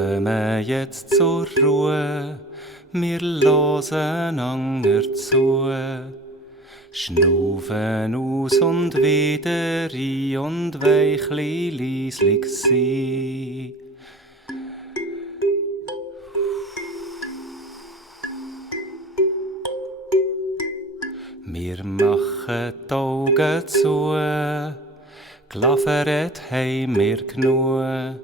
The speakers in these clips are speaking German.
kommen jetzt zur Ruhe, wir hören einander zu. Schnaufen aus und wieder ein und weichli leislich sein. Wir machen die Augen zu, Klafferet haben wir genug.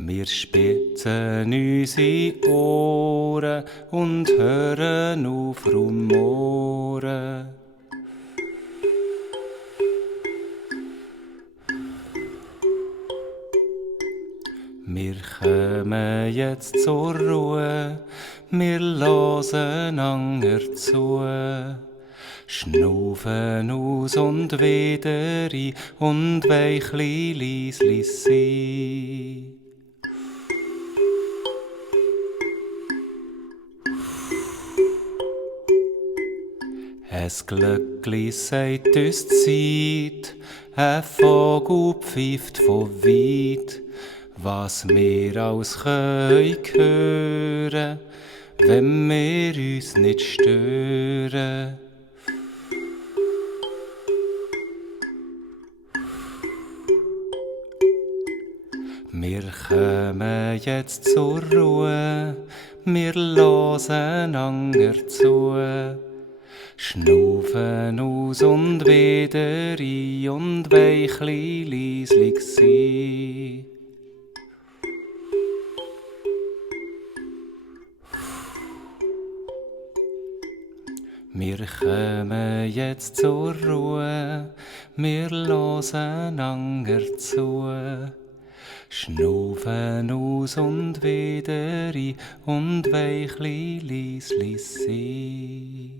Wir spitzen unsere Ohren und hören auf Rumoren. Wir kommen jetzt zur Ruhe, wir hören einander zu. Schnaufen aus und wieder ein und weichli leisli sein. Ein Glöckli sagt uns die Zeit, ein Vogel pfeift von weit, was wir alles können hören, wenn wir uns nicht stören. Wir kommen jetzt zur Ruhe, wir hören einander zu. Schnaufen aus und wieder ein und weichli leislig sein. Wir kommen jetzt zur Ruhe, wir hören einander zu. Schnaufen aus und wieder ein und weichli leisli sein.